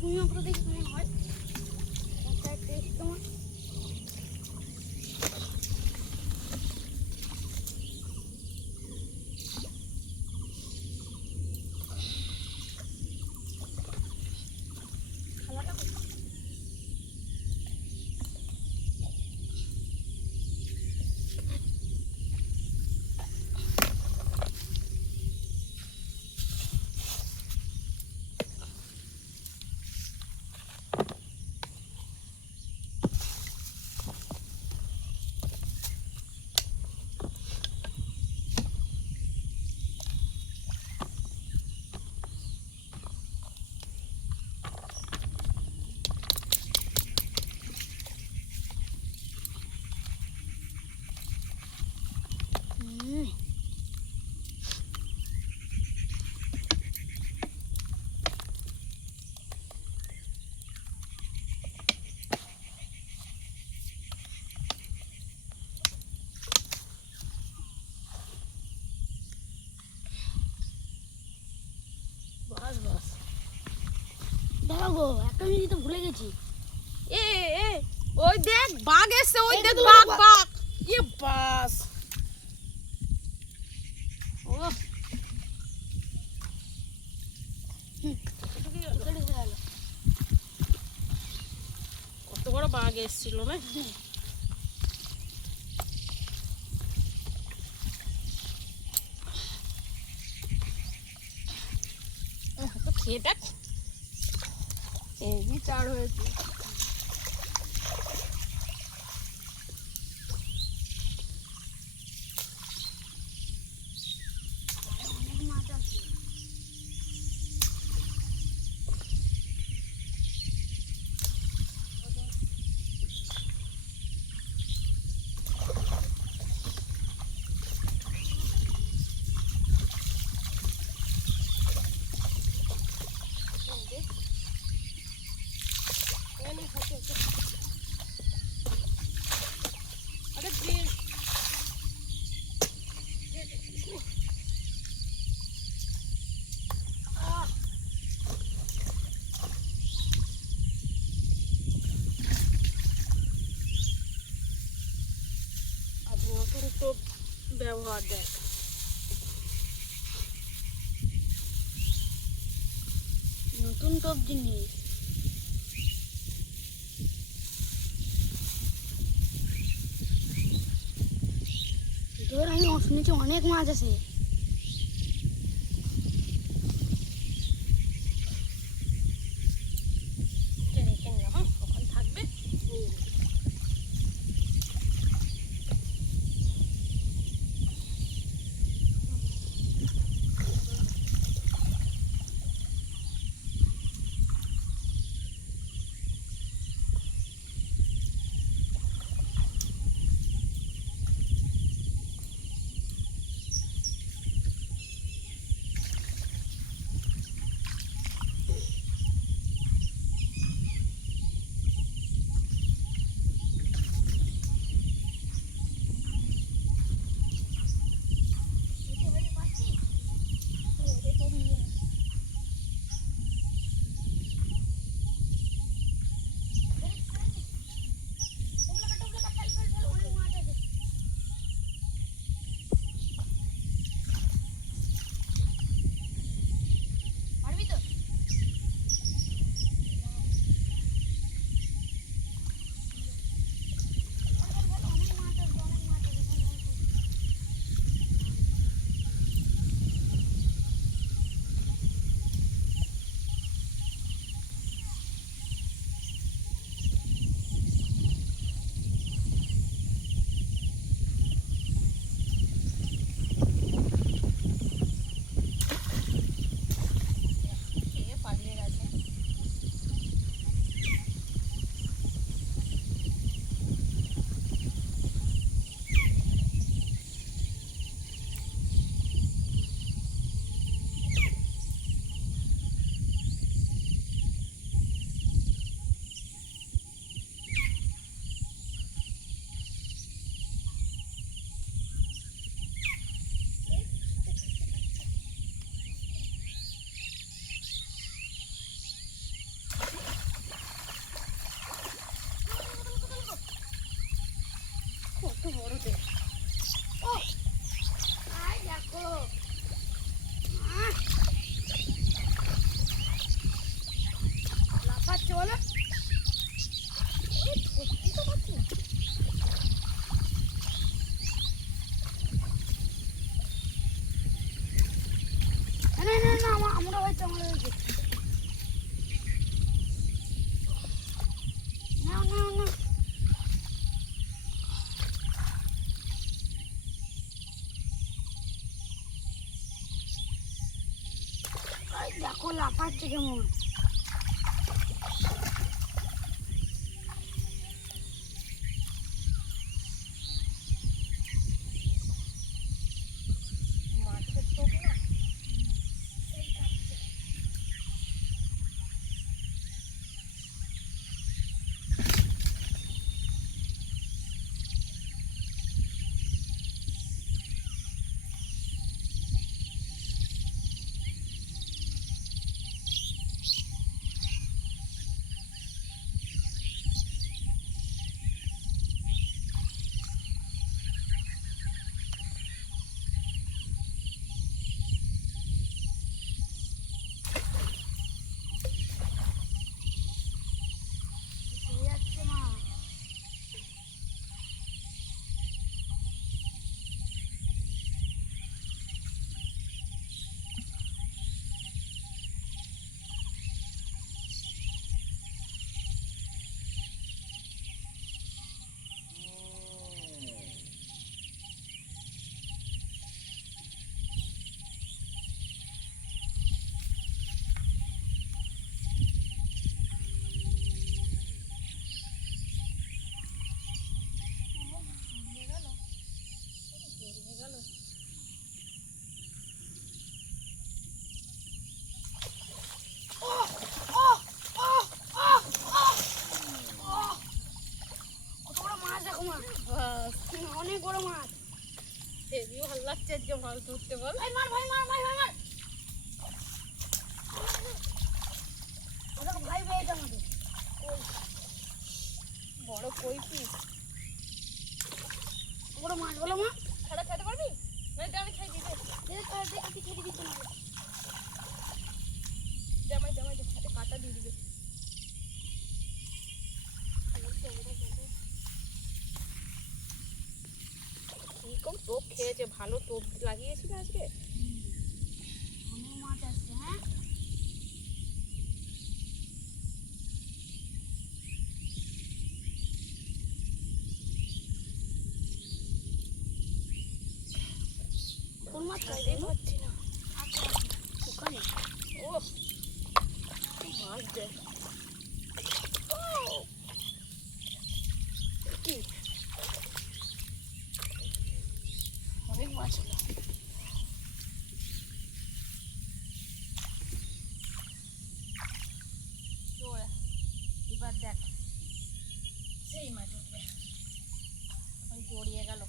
তুমিও করে দেখি কেমন হয় টেস্ট কেমন। দাঁড়াও একটা জিনিস তো ভুলে গেছি। এ এ ওই দেখ বাঘ এসে, ওই দেখ বাঘ বাঘ। এ বাস ও কত বড় বাঘ এসেছিল না। তো খেয়ে দেখ, এই চার হয়েছে। তো ব্যবহার দেখ, নতুন টপ জিনিস। ভিতরে আমি শুনেছি অনেক মাছ আছে। দেখো লাফাচ্ছে কেমন। মাছের টোপ না যাচ্ছে মা। কত বড় মাছ দেখো মা, বাস অনেক বড় মাছ। হেভি ভালো লাগছে আজকে মাছ ধরতে বল। ভাই মার ভাই মার ভাই ভাই মার। দেখো ভাই ভাই এটা আমাদের বড় কই পিস বড় মাছ বলো মা। খাড়া খেতে পারবি না? আমি খাই দিতে কাটি খেতে দিচ্ছি না। জামাই জামাই হাতে কাটা দিয়ে দিবে। এরকম টোপ খেয়েছে, ভালো টোপ লাগিয়েছিল আজকে। অনেক মাছ আসছে। হ্যাঁ কোন মাছ খাইতে পারছি না ওখানে ও মাছ দেখ কি অনেক মাছ হলো। ওরা এবার দেখ সেই মাছ উঠবে, এখন জড়িয়ে গেল।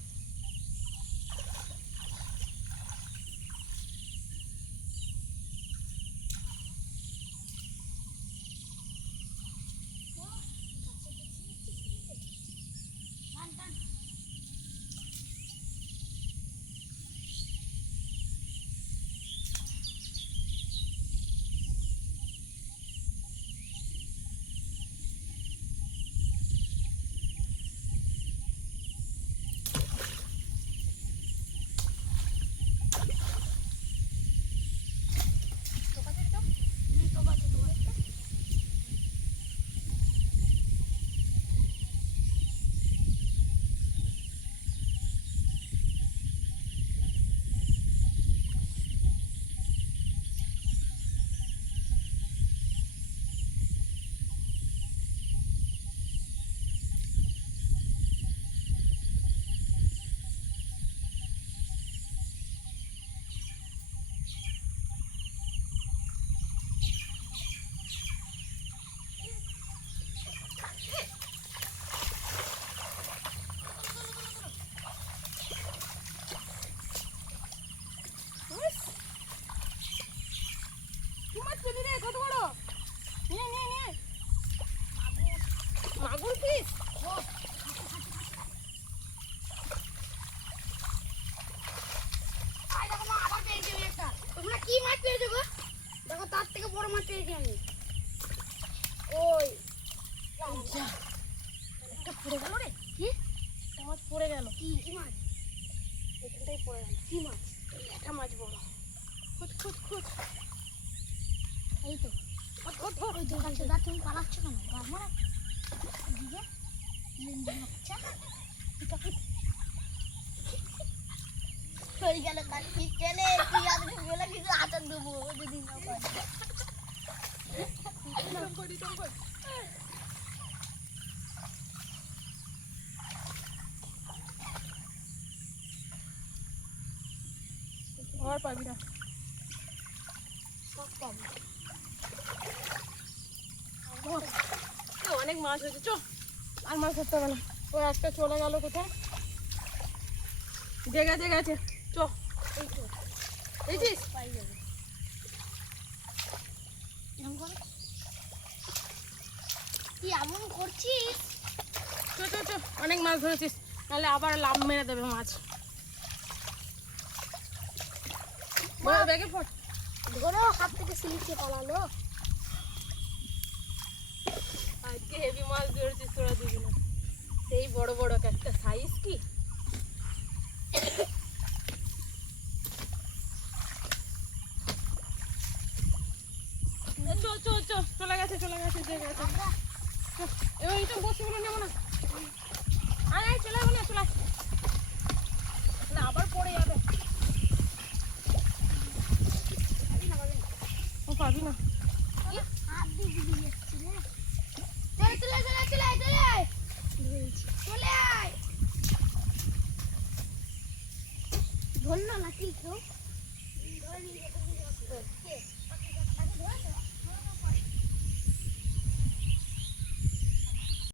টান টান। কি মাছ পেলি রে? কত বড়? নিয়ে নিয়ে নিয়ে মাগুর পিস। আয় দেখো মা, আবার পেয়েছি আমি একটা। তোমরা কি মাছ পেয়েছো গো? দেখো তার থেকে বড় মাছ পেয়েছি আমি। ওই যা একটা পড়ে গেল রে। কি একটা মাছ পড়ে গেল। কি কি মাছ? এখানটাই পড়ে গেল। কি মাছ? একটা মাছ বড়। খুঁজ খুঁজ খুঁজ। এই তো ওই তো কাছে দা তুমি পালাচ্ছ কেন? পারবো না দিকে লেন্ডি বাচ্চা হয়ে গেল কাজ চলে তুই আজকে গেলে কিছু আচার দেবো যদি না পারে আর পাবি না। সব পাবো। অনেক মাছ হয়েছে, চ আর মাছ ধরতে হবে না। ওই আজকে চলে গেল কোথায়, গেছে গেছে, চ। এই তো দেখছিস পাই যাবে। এরকম করে কি এমন করছিস? চ চ চ, অনেক মাছ ধরেছিস, নাহলে আবার লাভ মেরে দেবে মাছ। ব্যাগে ফট। ধরো, হাত থেকে সিলিপে পালালো। আজকে হেভি মাছ ধরেছিস তোরা দুজনে, সেই বড় বড় একটা সাইজ কি। চ চ চ, চলে গেছে চলে গেছে, যে গেছে। আমরা এবার এইটা বসিগুলো নেবো না, আরে চলে যাবো না, চলে আয়। না আবার পড়ে যাবে, পারি না, পারি না। ও পাবি না। হাত দিয়ে গুলিয়ে যাচ্ছি রে। চলে চলে চলে চলে আয়, চলে আয়। ধরেছি, চলে আয়। ধর না নাকি কেউ? ধরে নিয়ে যেতে